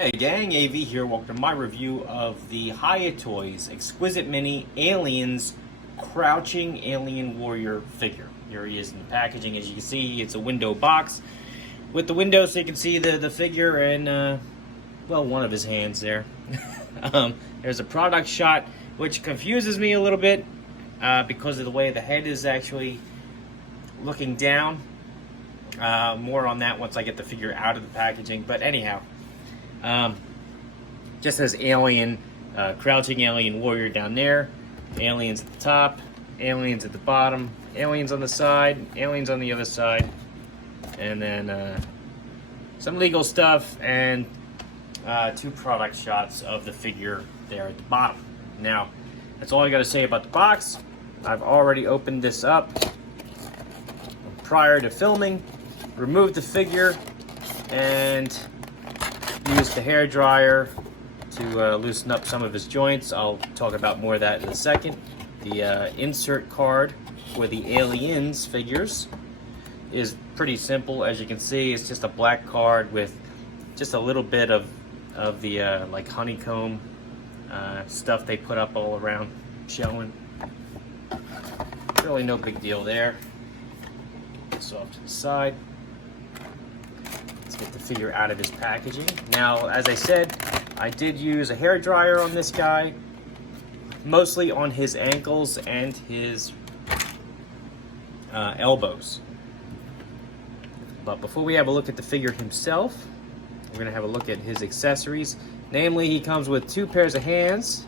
Hey gang, AV here. Welcome to my review of the Hiya Toys Exquisite Mini Aliens Crouching Alien Warrior figure. Here he is in the packaging. As you can see, it's a window box with the window so you can see the figure and, well, one of his hands there. There's a product shot which confuses me a little bit because of the way the head is actually looking down. More on that once I get the figure out of the packaging, but anyhow. Just says alien, crouching alien warrior down there, aliens at the top, aliens at the bottom, aliens on the side, aliens on the other side, and then some legal stuff and two product shots of the figure there at the bottom. Now, that's all I got to say about the box. I've already opened this up prior to filming, removed the figure, and used the hair dryer to loosen up some of his joints. I'll talk about more of that in a second. The insert card for the Aliens figures is pretty simple. As you can see, it's just a black card with just a little bit of the like honeycomb stuff they put up all around showing. Really no big deal there. This off to the side. Get the figure out of his packaging. Now, as I said, I did use a hair dryer on this guy, mostly on his ankles and his elbows. But before we have a look at the figure himself, we're going to have a look at his accessories. Namely, he comes with two pairs of hands,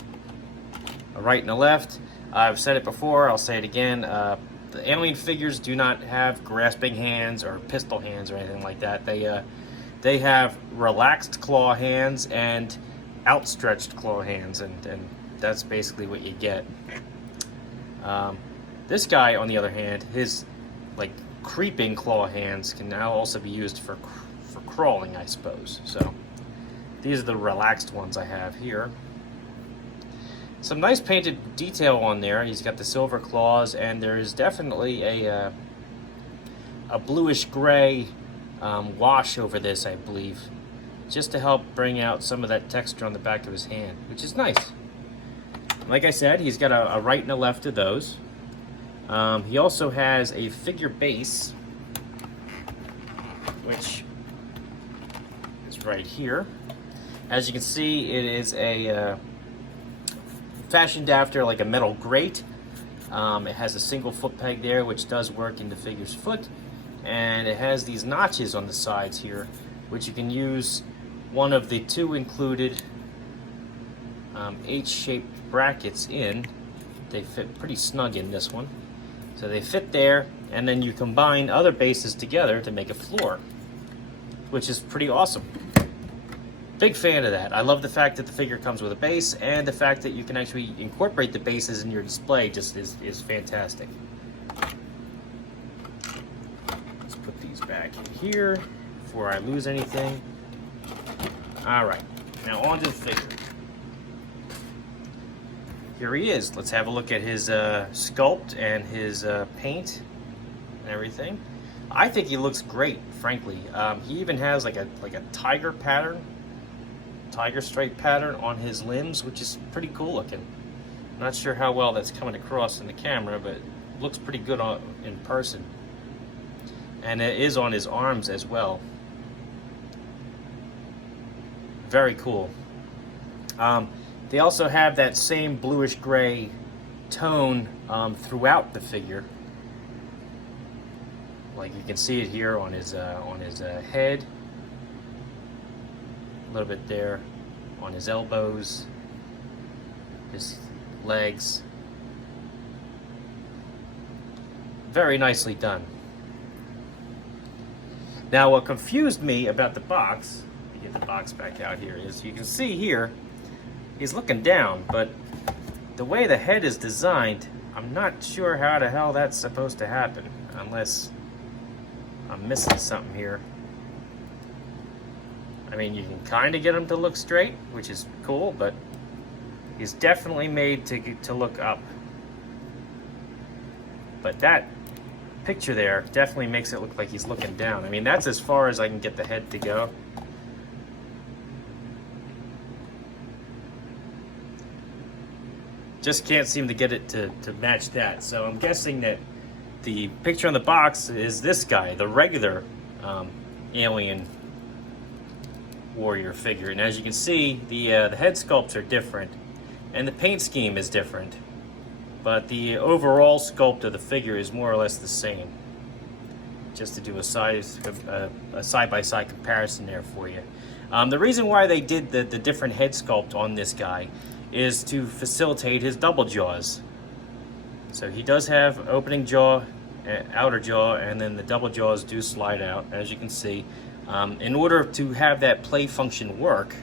a right and a left. I've said it before, I'll say it again. The alien figures do not have grasping hands or pistol hands or anything like that. They have relaxed claw hands and outstretched claw hands, and that's basically what you get. This guy, on the other hand, his like creeping claw hands can now also be used for crawling, I suppose. So these are the relaxed ones I have here. Some nice painted detail on there. He's got the silver claws, and there is definitely a bluish gray wash over this, I believe, just to help bring out some of that texture on the back of his hand, which is nice. Like I said, he's got a right and a left of those. He also has a figure base, which is right here. As you can see, it is a fashioned after like a metal grate. It has a single foot peg there, which does work in the figure's foot, and it has these notches on the sides here, which you can use one of the two included H-shaped brackets in. They fit pretty snug in this one, so they fit there, and then you combine other bases together to make a floor, which is pretty awesome. Big fan of that. I love the fact that the figure comes with a base, and the fact that you can actually incorporate the bases in your display just is fantastic. Let's put these back in here before I lose anything. All right, now on to the figure. Here he is. Let's have a look at his sculpt and his paint and everything. I think he looks great, frankly. He even has like a tiger pattern. Tiger stripe pattern on his limbs, which is pretty cool looking. Not sure how well that's coming across in the camera, but it looks pretty good in person. And it is on his arms as well. Very cool. They also have that same bluish gray tone throughout the figure. Like you can see it here on his head. A little bit there on his elbows, his legs. Very nicely done. Now, what confused me about the box, let me get the box back out here, is you can see here, he's looking down, but the way the head is designed, I'm not sure how the hell that's supposed to happen, unless I'm missing something here. I mean, you can kind of get him to look straight, which is cool, but he's definitely made to look up. But that picture there definitely makes it look like he's looking down. I mean, that's as far as I can get the head to go. just can't seem to get it to match that. So I'm guessing that the picture on the box is this guy, the regular alien warrior figure. And as you can see, the head sculpts are different, and the paint scheme is different. But the overall sculpt of the figure is more or less the same. Just to do a side-by-side comparison there for you. The reason why they did the different head sculpt on this guy is to facilitate his double jaws. So he does have opening jaw, outer jaw, and then the double jaws do slide out, as you can see. In order to have that play function work,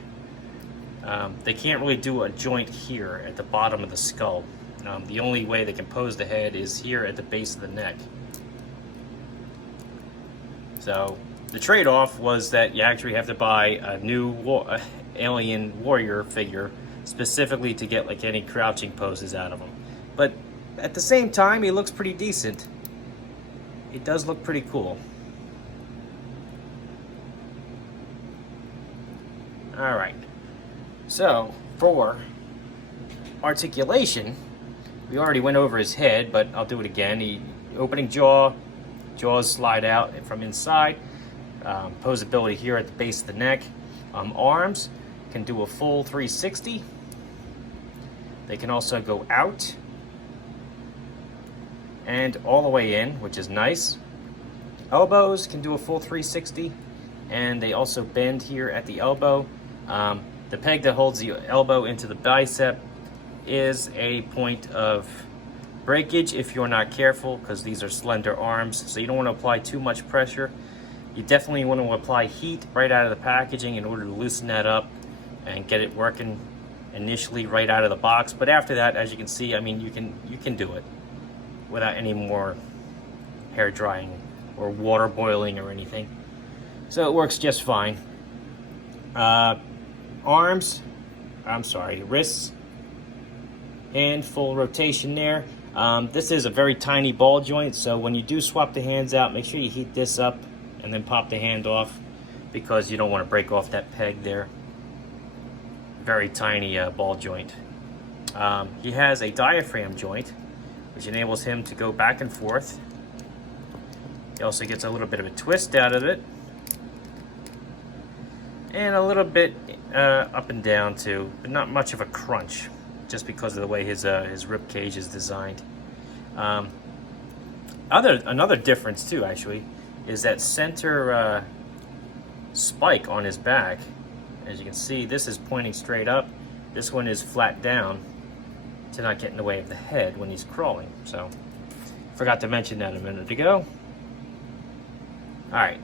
they can't really do a joint here at the bottom of the skull. The only way they can pose the head is here at the base of the neck. So the trade-off was that you actually have to buy a new alien warrior figure specifically to get like any crouching poses out of him. But at the same time, he looks pretty decent. He does look pretty cool. All right. So for articulation, we already went over his head, but I'll do it again. Opening jaw, jaws slide out from inside. Posability here at the base of the neck. Arms can do a full 360. They can also go out and all the way in, which is nice. Elbows can do a full 360, and they also bend here at the elbow. The peg that holds the elbow into the bicep is a point of breakage if you're not careful, because these are slender arms, so you don't want to apply too much pressure. You definitely want to apply heat right out of the packaging in order to loosen that up and get it working initially right out of the box. But after that, as you can see, I mean, you can do it without any more hair drying or water boiling or anything. So it works just fine. Wrists, hand full rotation there. This is a very tiny ball joint, so when you do swap the hands out, make sure you heat this up and then pop the hand off, because you don't want to break off that peg there. Very tiny ball joint. He has a diaphragm joint, which enables him to go back and forth. He also gets a little bit of a twist out of it, and a little bit up and down too, but not much of a crunch, just because of the way his rib cage is designed. Another difference too, actually, is that center spike on his back. As you can see, this is pointing straight up. This one is flat down to not get in the way of the head when he's crawling. So, forgot to mention that a minute ago. All right,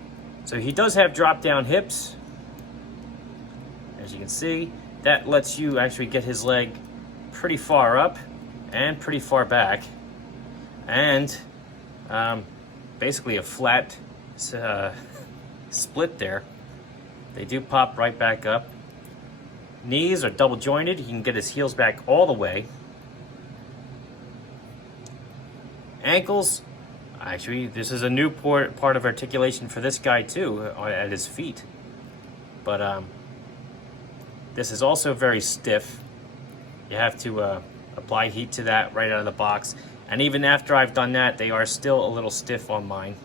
so he does have drop-down hips. As you can see, that lets you actually get his leg pretty far up and pretty far back, and basically a flat split there. They do pop right back up. Knees are double jointed. He can get his heels back all the way. Ankles, actually, this is a new part of articulation for this guy too, at his feet. But this is also very stiff. You have to apply heat to that right out of the box. And even after I've done that, they are still a little stiff on mine.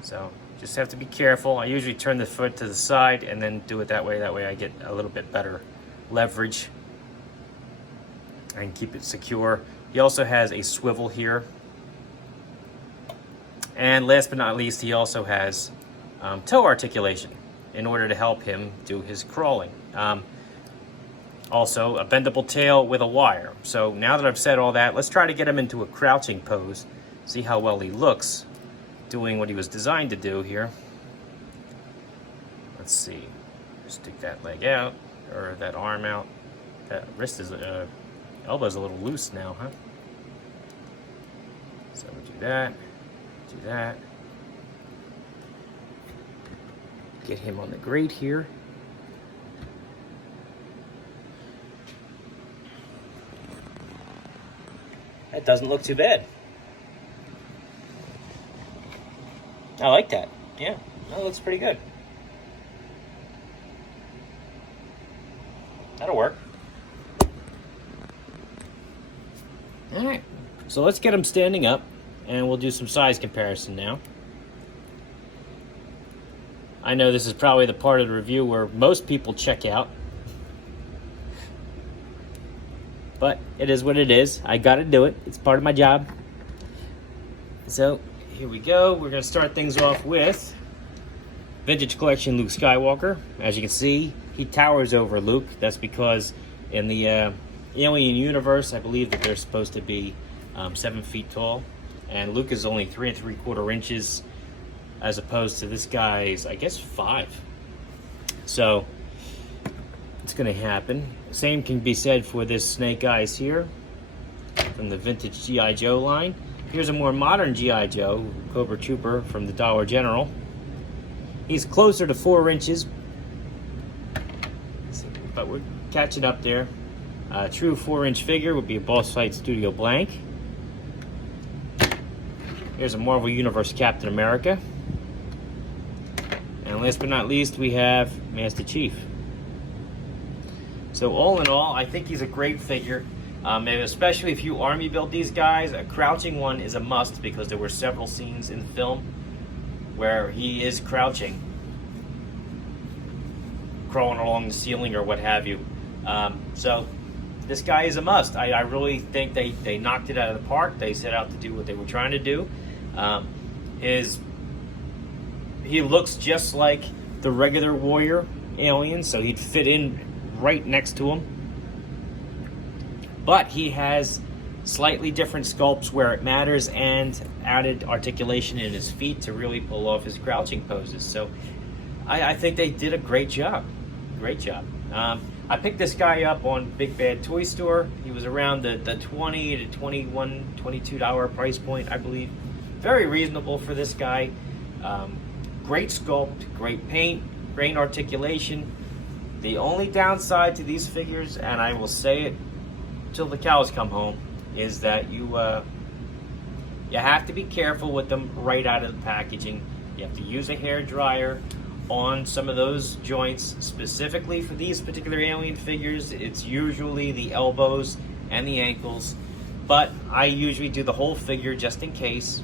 So just have to be careful. I usually turn the foot to the side and then do it that way. That way I get a little bit better leverage and keep it secure. He also has a swivel here. And last but not least, he also has toe articulation in order to help him do his crawling. Also, a bendable tail with a wire. So now that I've said all that, let's try to get him into a crouching pose. See how well he looks doing what he was designed to do here. Let's see. Stick that leg out, or that arm out. That wrist is, elbow's a little loose now, huh? So we do that, do that. Get him on the grate here. That doesn't look too bad. I like that. Yeah, that looks pretty good. That'll work. All right, so let's get them standing up, and we'll do some size comparison now. I know this is probably the part of the review where most people check out, but it is what it is. I gotta do it. It's part of my job. So here we go. We're gonna start things off with Vintage Collection Luke Skywalker. As you can see, he towers over Luke. That's because in the Alien universe, I believe that they're supposed to be 7 feet tall, and Luke is only 3 3/4 inches, as opposed to this guy's, I guess, 5. So it's going to happen. Same can be said for this Snake Eyes here from the vintage G.I. Joe line. Here's a more modern G.I. Joe, Cobra Trooper from the Dollar General. He's closer to 4 inches, but we're catching up there. A true 4-inch figure would be a Boss Fight Studio blank. Here's a Marvel Universe Captain America. And last but not least, we have Master Chief. So all in all, I think he's a great figure. And especially if you army build these guys, a crouching one is a must, because there were several scenes in the film where he is crouching, crawling along the ceiling or what have you. So this guy is a must. I really think they knocked it out of the park. They set out to do what they were trying to do. He looks just like the regular warrior alien, so he'd fit in right next to him. But he has slightly different sculpts where it matters, and added articulation in his feet to really pull off his crouching poses. So I think they did a great job. Great job. I picked this guy up on Big Bad Toy Store. He was around the $20 to $21, $22 price point, I believe. Very reasonable for this guy. Great sculpt, great paint, great articulation. The only downside to these figures, and I will say it till the cows come home, is that you have to be careful with them right out of the packaging. You have to use a hair dryer on some of those joints. Specifically for these particular alien figures, it's usually the elbows and the ankles, but I usually do the whole figure just in case.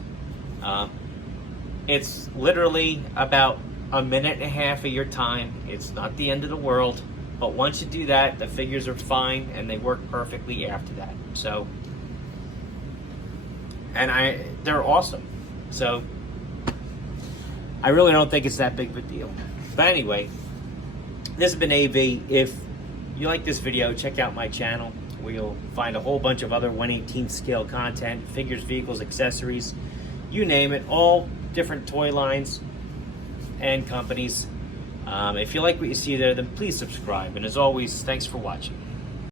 It's literally about a minute and a half of your time. It's not the end of the world, but once you do that, the figures are fine and they work perfectly after that. So, and they're awesome. So I really don't think it's that big of a deal. But anyway, this has been AV. If you like this video, check out my channel where you'll find a whole bunch of other 1/18 scale content, figures, vehicles, accessories, you name it, all different toy lines and companies. If you like what you see there, then please subscribe. And as always, thanks for watching.